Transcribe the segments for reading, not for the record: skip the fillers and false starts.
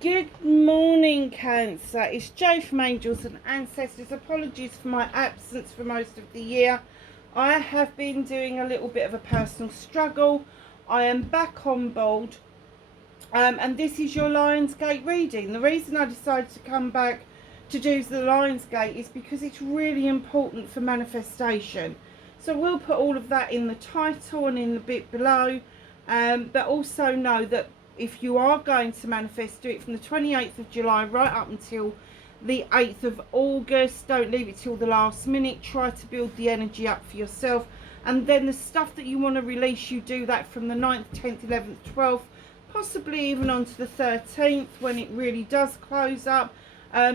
Good morning, Cancer. It's Jo from Angels and Ancestors. Apologies for my absence for most of the year. I have been doing a little bit of a personal struggle. I am back on board, and this is your Lionsgate reading. The reason I decided to come back to do the Lionsgate is because it's really important for manifestation. So we'll put all of that in the title and in the bit below, but also know that if you are going to manifest, do it from the 28th of July right up until the 8th of August. Don't leave it till the last minute. Try to build the energy up for yourself. And then the stuff that you want to release, you do that from the 9th, 10th, 11th, 12th, possibly even on to the 13th when it really does close up.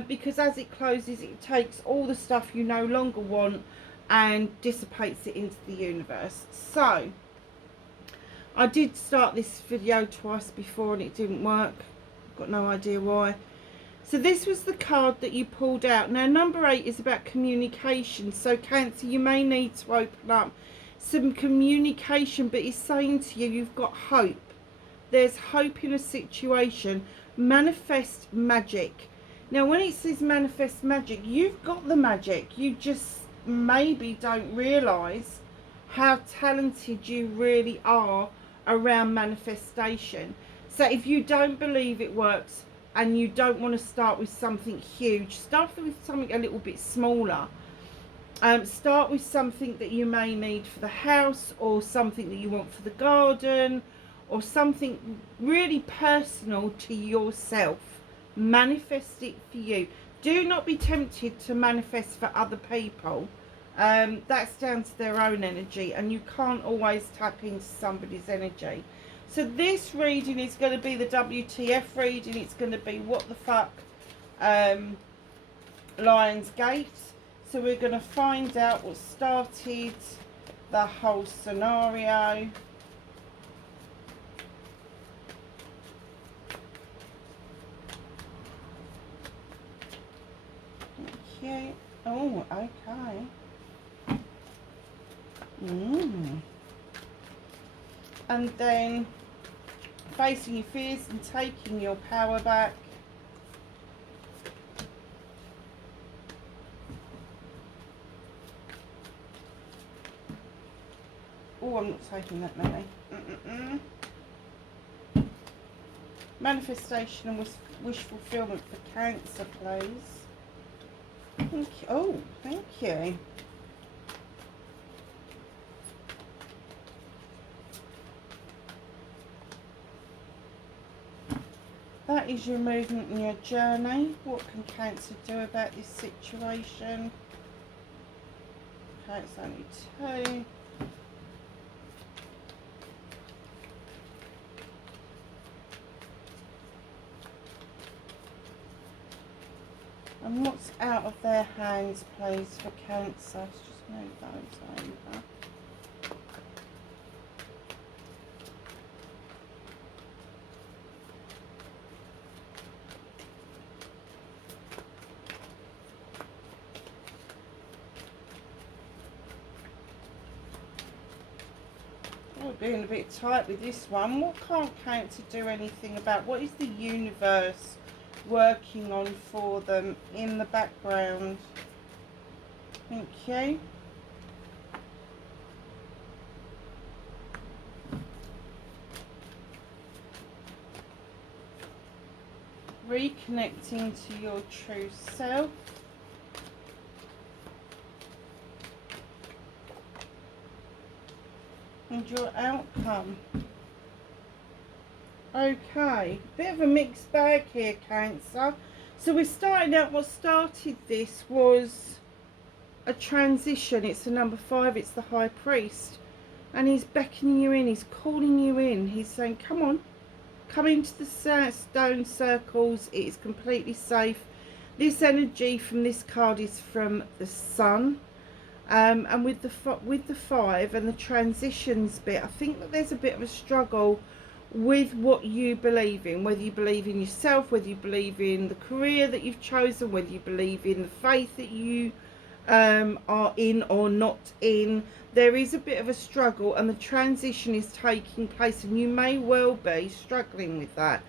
Because as it closes, it takes all the stuff you no longer want and dissipates it into the universe. So I did start this video twice before and it didn't work. I've got no idea why. So this was the card that you pulled out. Now number 8 is about communication. So Cancer, you may need to open up some communication, but it's saying to you, you've got hope. There's hope in a situation. Manifest magic. Now when it says manifest magic, you've got the magic. You just maybe don't realise how talented you really are around manifestation. So if you don't believe it works and you don't want to start with something huge, start with something a little bit smaller. Start with something that you may need for the house, or something that you want for the garden, or something really personal to yourself. Manifest it for you. Do not be tempted to manifest for other people. That's down to their own energy, and you can't always tap into somebody's energy. So this reading is going to be the WTF reading. It's going to be what the fuck Lionsgate. So we're going to find out what started the whole scenario. Okay. Oh, okay. And then facing your fears and taking your power back. Oh, I'm not taking that many. Manifestation and wish fulfillment for Cancer, please. Thank you. Oh, thank you. That is your movement and your journey. What can Cancer do about this situation? Okay, it's only 2. And what's out of their hands, please, for Cancer? Let's just move those over. Oh, being a bit tight with this one. What can't Cancer do anything about? What is the universe working on for them in the background? Thank you. Reconnecting to your true self. And your outcome. Okay, bit of a mixed bag here, Cancer. So we're starting out, what started this was a transition. It's the number 5, it's the High Priest. And he's beckoning you in, he's calling you in. He's saying, come on, come into the stone circles, it is completely safe. This energy from this card is from the Sun. And with the 5 and the transitions bit, I think that there's a bit of a struggle with what you believe in, whether you believe in yourself, whether you believe in the career that you've chosen, whether you believe in the faith that you are in or not in. There is a bit of a struggle, and the transition is taking place, and you may well be struggling with that.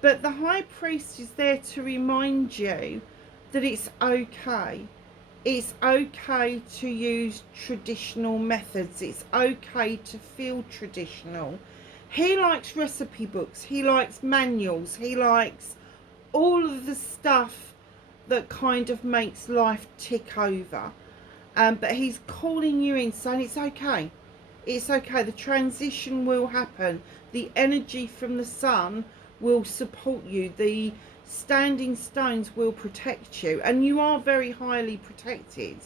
But the High Priest is there to remind you that it's okay. It's okay to use traditional methods. It's okay to feel traditional. He likes recipe books. He likes manuals. He likes all of the stuff that kind of makes life tick over. But he's calling you in, saying it's okay. It's okay. The transition will happen. The energy from the sun will support you. The standing stones will protect you, and you are very highly protected.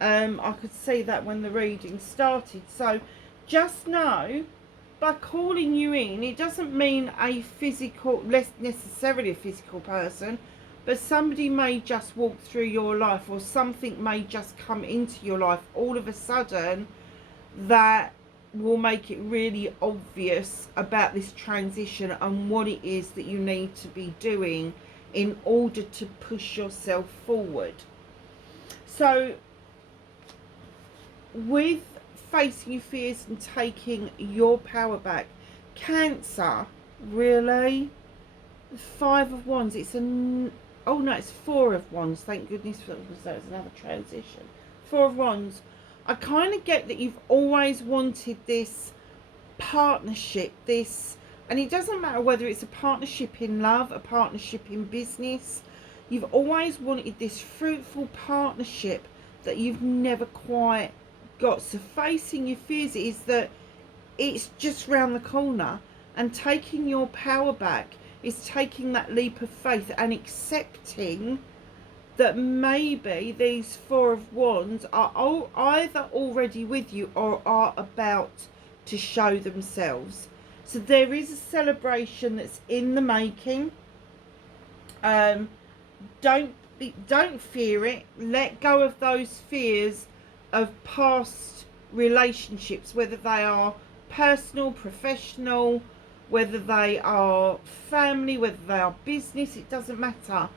I could see that when the reading started. So just know, by calling you in, it doesn't mean a physical, less necessarily a physical person, but somebody may just walk through your life, or something may just come into your life all of a sudden that will make it really obvious about this transition and what it is that you need to be doing in order to push yourself forward. So with facing your fears and taking your power back, Cancer, really? 5 of Wands, it's oh no, it's 4 of Wands, thank goodness for that, because that was another transition. 4 of Wands. I kind of get that you've always wanted this partnership, and it doesn't matter whether it's a partnership in love, a partnership in business. You've always wanted this fruitful partnership that you've never quite got. So facing your fears is that it's just round the corner, and taking your power back is taking that leap of faith and accepting that maybe these 4 of Wands are either already with you or are about to show themselves. So there is a celebration that's in the making. Don't fear it. Let go of those fears of past relationships, whether they are personal, professional, whether they are family, whether they are business, it doesn't matter.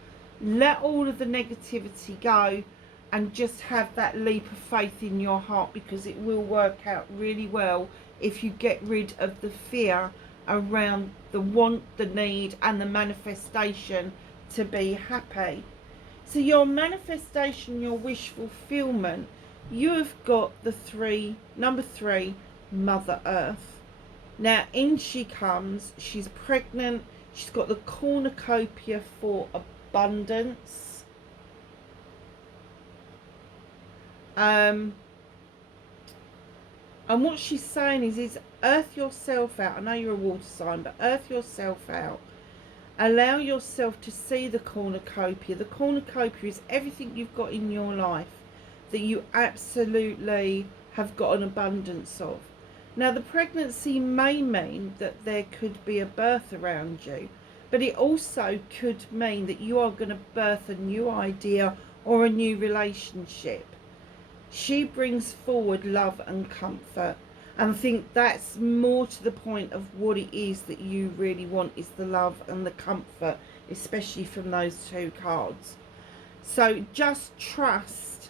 Let all of the negativity go and just have that leap of faith in your heart, because it will work out really well if you get rid of the fear around the want, the need and the manifestation to be happy. So your manifestation, your wish fulfillment, you have got the number 3, Mother Earth. Now in she comes, she's pregnant, she's got the cornucopia for abundance. And what she's saying is earth yourself out. I know you're a water sign, but earth yourself out. Allow yourself to see the cornucopia. The cornucopia is everything you've got in your life that you absolutely have got an abundance of. Now the pregnancy may mean that there could be a birth around you, but it also could mean that you are going to birth a new idea or a new relationship. She brings forward love and comfort, and I think that's more to the point of what it is that you really want, is the love and the comfort, especially from those 2 cards. So just trust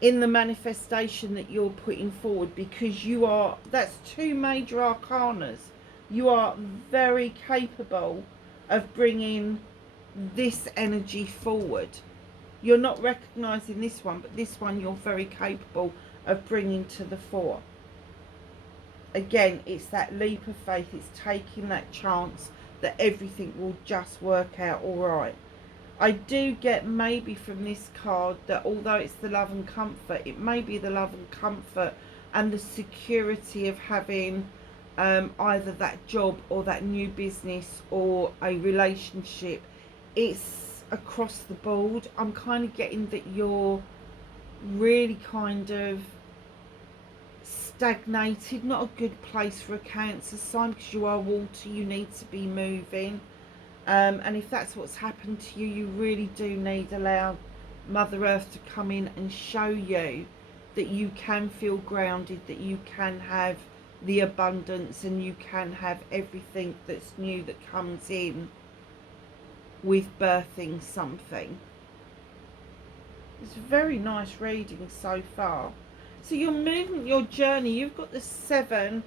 in the manifestation that you're putting forward, because that's 2 major arcanas. You are very capable of bringing this energy forward. You're not recognizing this one, but this one you're very capable of bringing to the fore. Again, it's that leap of faith. It's taking that chance that everything will just work out all right. I do get maybe from this card that although it's the love and comfort, it may be the love and comfort and the security of having either that job or that new business or a relationship. It's across the board. I'm kind of getting that you're really kind of stagnated, not a good place for a Cancer sign, because you are water, you need to be moving. And if that's what's happened to you, you really do need to allow Mother Earth to come in and show you that you can feel grounded, that you can have the abundance and you can have everything that's new that comes in with birthing something. It's a very nice reading so far. So your movement, your journey, you've got the 7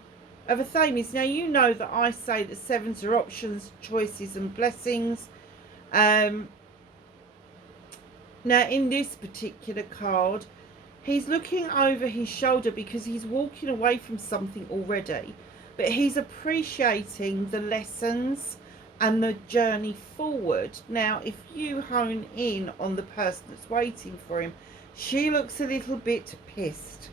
of Athames. Now, you know that I say that sevens are options, choices and blessings. Now, in this particular card, he's looking over his shoulder because he's walking away from something already, but he's appreciating the lessons and the journey forward. Now, if you hone in on the person that's waiting for him, she looks a little bit pissed.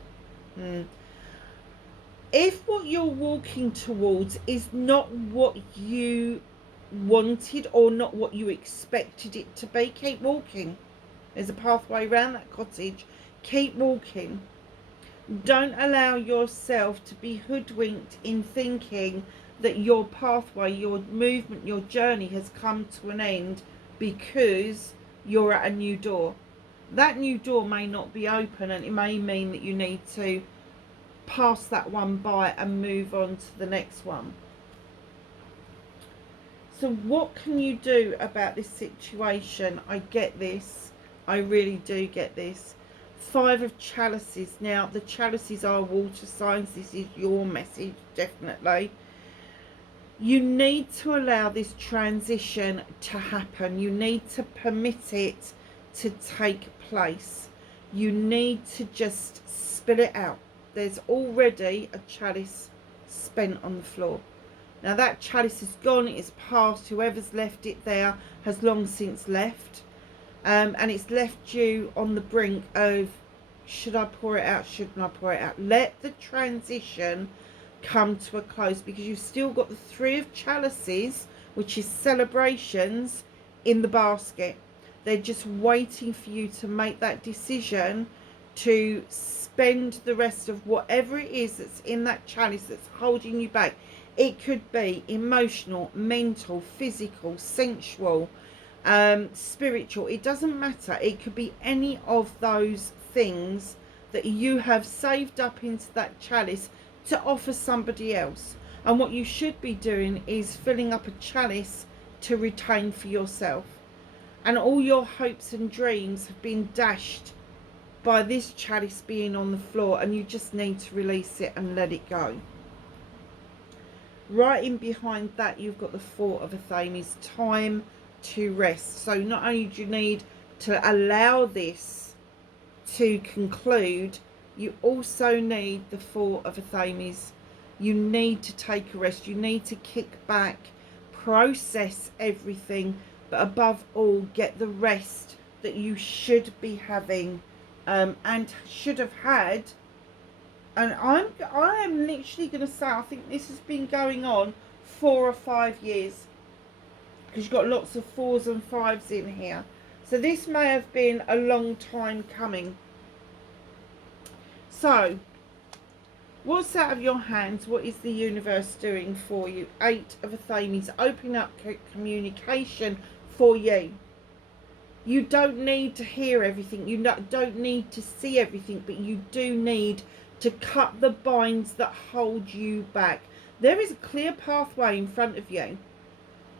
If what you're walking towards is not what you wanted or not what you expected it to be, keep walking. There's a pathway around that cottage. Keep walking. Don't allow yourself to be hoodwinked in thinking that your pathway, your movement, your journey has come to an end because you're at a new door. That new door may not be open, and it may mean that you need to pass that one by and move on to the next one. So what can you do about this situation? I get this. I really do get this. 5 of chalices. Now, the chalices are water signs. This is your message, definitely. You need to allow this transition to happen. You need to permit it to take place. You need to just spill it out. There's already a chalice spent on the floor. Now, that chalice is gone. It is past. Whoever's left it there has long since left. And it's left you on the brink of, should I pour it out? Shouldn't I pour it out? Let the transition come to a close, because you've still got the 3 of chalices, which is celebrations, in the basket. They're just waiting for you to make that decision to spend the rest of whatever it is that's in that chalice that's holding you back. It could be emotional, mental, physical, sensual, spiritual. It doesn't matter. It could be any of those things that you have saved up into that chalice to offer somebody else. And what you should be doing is filling up a chalice to retain for yourself. And all your hopes and dreams have been dashed by this chalice being on the floor, and you just need to release it and let it go. Right in behind that, you've got the 4 of Athames, time to rest. So not only do you need to allow this to conclude, you also need the 4 of Athames. You need to take a rest. You need to kick back, process everything, but above all, get the rest that you should be having and should have had. And I am literally going to say, I think this has been going on 4 or 5 years, because you've got lots of 4s and 5s in here. So this may have been a long time coming. So, what's out of your hands? What is the universe doing for you? 8 of Athames, opening up communication for you. You don't need to hear everything. You don't need to see everything, but you do need to cut the binds that hold you back. There is a clear pathway in front of you.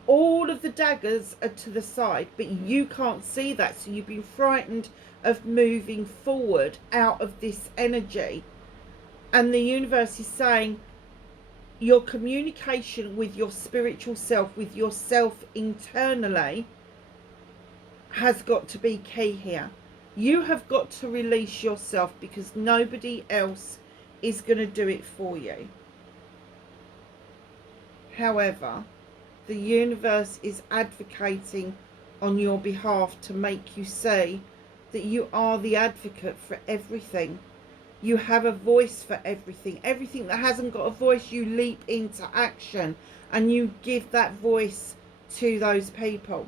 All of the daggers are to the side, but you can't see that, so you've been frightened of moving forward out of this energy. And the universe is saying your communication with your spiritual self, with yourself internally, has got to be key here. You have got to release yourself, because nobody else is going to do it for you. However, the universe is advocating on your behalf to make you see that you are the advocate for everything. You have a voice for everything. Everything that hasn't got a voice, you leap into action and you give that voice to those people.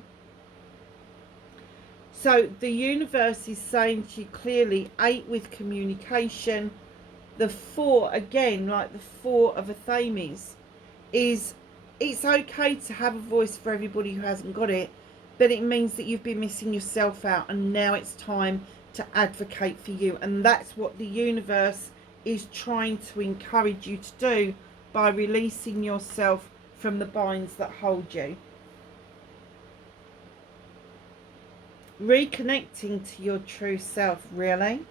So the universe is saying to you clearly, 8 with communication. The 4, again, like the 4 of Athames, is it's okay to have a voice for everybody who hasn't got it, but it means that you've been missing yourself out, and now it's time to advocate for you. And that's what the universe is trying to encourage you to do by releasing yourself from the binds that hold you. Reconnecting to your true self, really.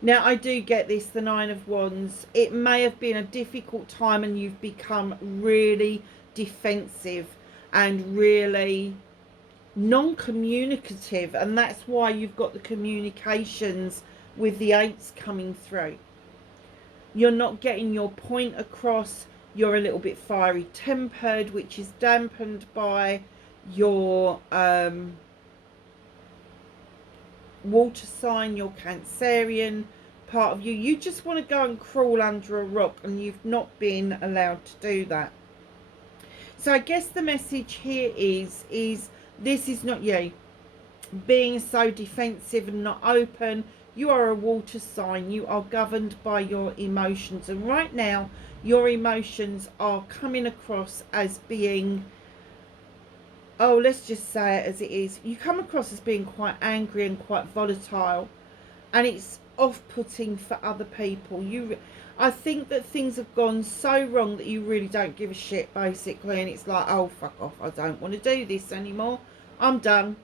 Now, I do get this, the Nine of Wands. It may have been a difficult time and you've become really defensive and really non-communicative, and that's why you've got the communications with the eights coming through. You're not getting your point across. You're a little bit fiery tempered, which is dampened by your water sign, your Cancerian part of you. You just want to go and crawl under a rock, and you've not been allowed to do that. So I guess the message here is this is not you being so defensive and not open. You are a water sign. You are governed by your emotions, and right now your emotions are coming across as being, oh, let's just say it as it is. You come across as being quite angry and quite volatile, and it's off-putting for other people. I think that things have gone so wrong that you really don't give a shit, basically, and it's like, oh, fuck off, I don't want to do this anymore. I'm done.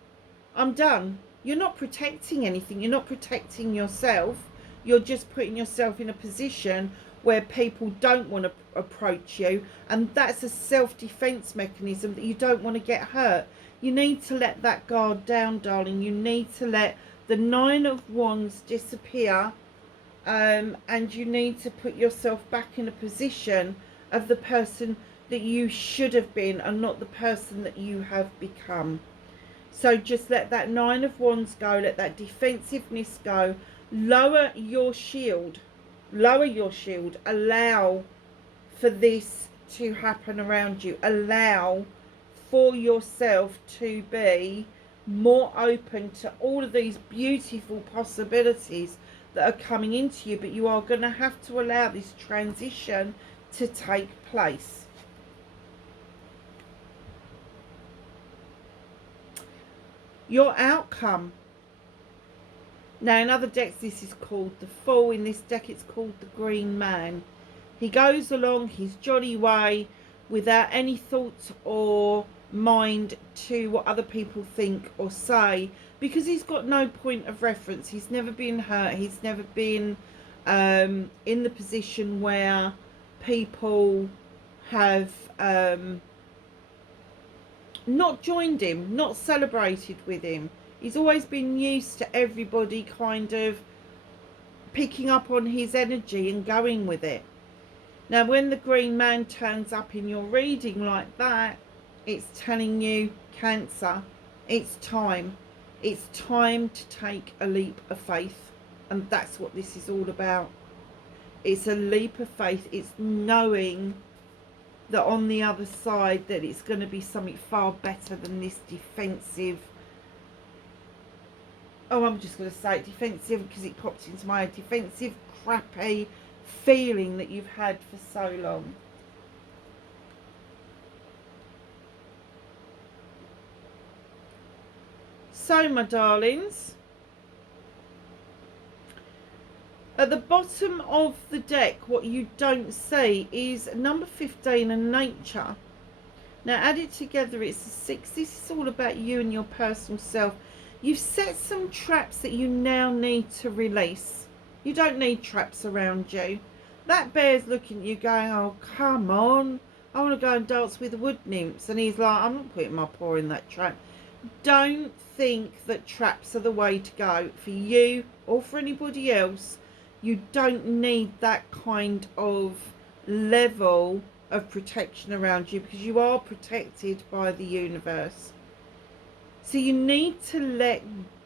I'm done. You're not protecting anything. You're not protecting yourself. You're just putting yourself in a position where people don't want to approach you, and that's a self-defense mechanism, that you don't want to get hurt. You need to let that guard down, darling. You need to let the Nine of Wands disappear, and you need to put yourself back in a position of the person that you should have been, and not the person that you have become. So just let that Nine of Wands go, let that defensiveness go, lower your shield, allow for this to happen around you, allow for yourself to be more open to all of these beautiful possibilities that are coming into you, but you are going to have to allow this transition to take place. Your outcome. Now, in other decks this is called the Fool. In this deck it's called the Green Man. He goes along his jolly way without any thought or mind to what other people think or say, because he's got no point of reference. He's never been hurt. He's never been in the position where people have not joined him, not celebrated with him. He's always been used to everybody kind of picking up on his energy and going with it. Now, when the Green Man turns up in your reading like that, it's telling you, Cancer, it's time. It's time to take a leap of faith. And that's what this is all about. It's a leap of faith. It's knowing that on the other side that it's going to be something far better than this defensive, oh, I'm just going to say it, defensive because it pops into my head, defensive, crappy feeling that you've had for so long. So, my darlings, at the bottom of the deck, what you don't see is number 15 and nature. Now, added together, it's a 6. This is all about you and your personal self. You've set some traps that you now need to release. You don't need traps around you. That bear's looking at you going, oh, come on. I want to go and dance with the wood nymphs. And he's like, I'm not putting my paw in that trap. Don't think that traps are the way to go for you or for anybody else. You don't need that kind of level of protection around you, because you are protected by the universe. So you need to let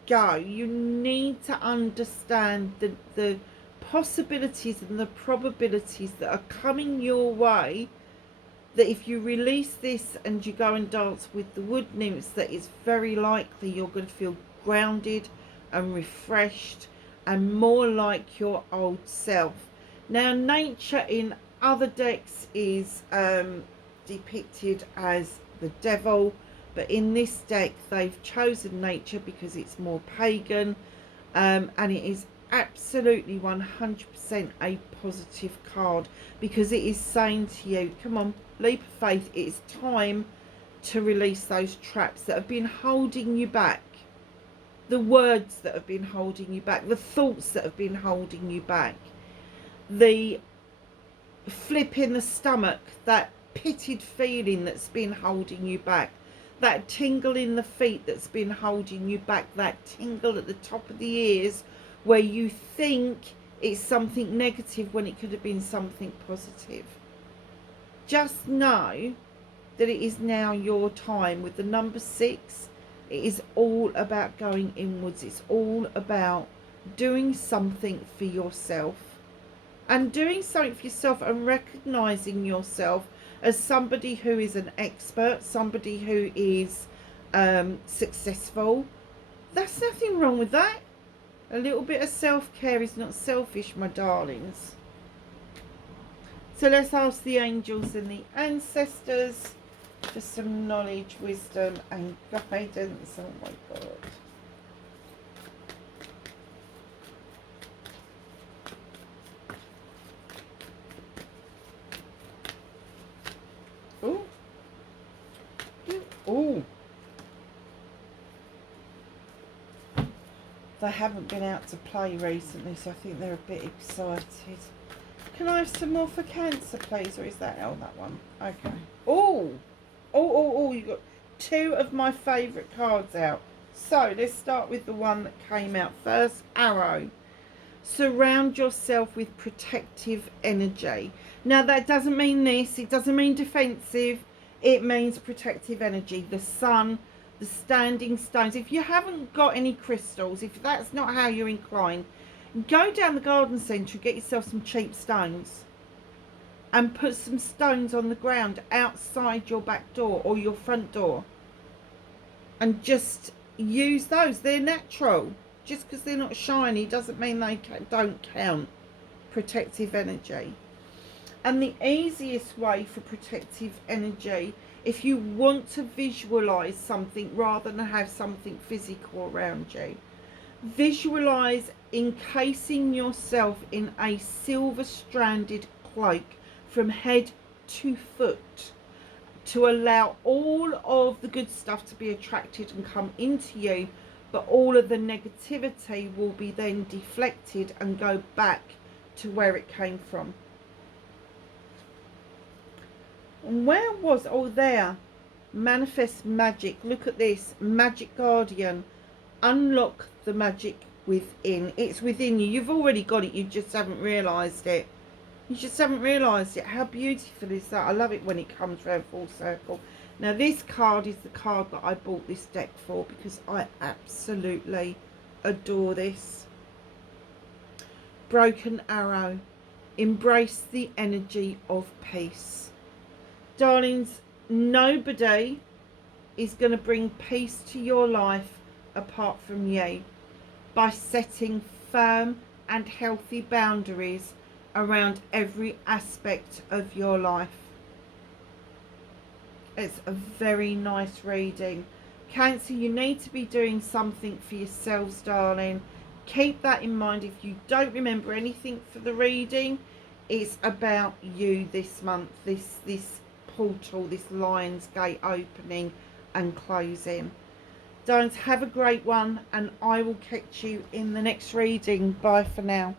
go. You need to understand the possibilities and the probabilities that are coming your way, that if you release this and you go and dance with the wood nymphs, that it's very likely you're going to feel grounded and refreshed and more like your old self. Now, nature in other decks is depicted as the devil, but in this deck they've chosen nature because it's more pagan, and it is absolutely 100% a positive card, because it is saying to you, come on, leap of faith. It's time to release those traps that have been holding you back. the words that have been holding you back, the thoughts that have been holding you back, the flip in the stomach, that pitted feeling that's been holding you back, that tingle in the feet that's been holding you back, that tingle at the top of the ears where you think it's something negative when it could have been something positive. Just know that it is now your time. With the number 6, it is all about going inwards. It's all about doing something for yourself, and doing something for yourself and recognizing yourself as somebody who is an expert, somebody who is successful. There's nothing wrong with that. A little bit of self-care is not selfish, my darlings. So let's ask the angels and the ancestors for some knowledge, wisdom and guidance. Oh my God. Oh. Oh. They haven't been out to play recently, so I think they're a bit excited. Can I have some more for Cancer, please? Or is that that one? Okay. Oh. Oh, you got 2 of my favourite cards out. So let's start with the one that came out first. Arrow. Surround yourself with protective energy. Now that doesn't mean this. It doesn't mean defensive. It means protective energy. The sun, the standing stones. If you haven't got any crystals, if that's not how you're inclined, go down the garden centre and get yourself some cheap stones. And put some stones on the ground outside your back door or your front door. And just use those. They're natural. Just because they're not shiny doesn't mean they don't count. Protective energy. And the easiest way for protective energy, if you want to visualise something rather than have something physical around you, visualise encasing yourself in a silver stranded cloak from head to foot, to allow all of the good stuff to be attracted and come into you, but all of the negativity will be then deflected and go back to where it came from. And where was, oh there, manifest magic. Look at this, magic guardian. Unlock the magic within. It's within you. You've already got it, you just haven't realised it. You just haven't realised it. How beautiful is that? I love it when it comes round full circle. Now this card is the card that I bought this deck for because I absolutely adore this. Broken arrow. Embrace the energy of peace. Darlings, nobody is going to bring peace to your life apart from you by setting firm and healthy boundaries around every aspect of your life. It's a very nice reading. Cancer, you need to be doing something for yourselves, darling. Keep that in mind. If you don't remember anything for the reading, it's about you this month, this portal, this Lion's Gate opening and closing. Don't have a great one, and I will catch you in the next reading. Bye for now.